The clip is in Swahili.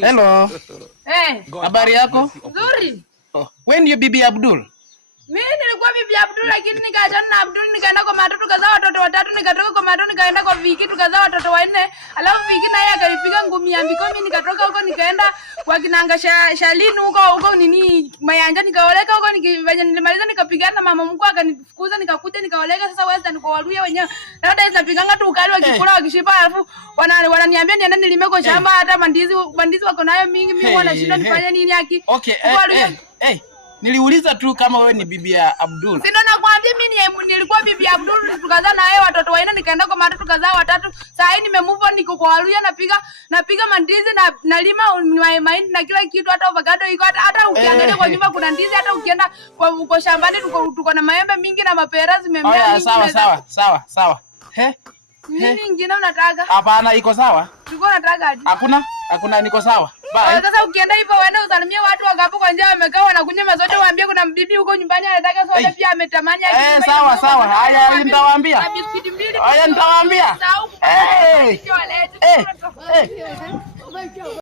Hello. Habari yako? Nzuri. Wewe ndio Bibi Abdul? Mimi nilikuwa Bibi Abdul lakini nikaachana na Abdul nikaenda kwa Mato tukazaa watoto watatu, nikatoka kwa Mato nikaenda kwa Viki tukazaa watoto wanne. Alafu Viki naye akalipiga ngumi ya mbiko, mimi nikatoka huko nikaenda kwa Kinanga Shalini huko nini Mayanja nikaoleka huko, nikifanya nilimaliza nikapigana na mama mkuu akanifukuza, nikakuja nikaoleka sasa Western kwa Waluya wenyewe. Na hata zinapiganga tu ukali wakikula wakishiba, alafu wananiambia niende nilime kwa shamba, hata mandizi wako nayo mingi, mimi wanashinda nifanye nini haki. Okay, niliuliza tu kama wewe ni Bibi ya Abdul. Sio nakwambia mimi nilikuwa Bibi Abdul tukazaa na yeye watoto wanne, nikaenda kwa Mato tukazaa watatu. Sasa hivi nimemove on, niko kwa Waluya napiga mandizi na nalima mahindi na kila kitu, hata avocado iko, hata ukiangalia kwa nyumba kuna ndizi, hata ukienda kwa shambani tuko na maembe mingi na mapera zimemea mingi. Sawa. Nini ingine unataka? Hapana, iko sawa. Tulikuwa nataka aje? Hakuna niko sawa. Bye. Sasa ukienda hivyo uende usalimie watu wakapo kwa njia wamekaa wanakunywa mazote, waambie kuna bibi huko nyumbani anataka soda pia ametamani aje. Sawa. Haya nitawaambia. Na biskuti mbili. Haya nitawaambia.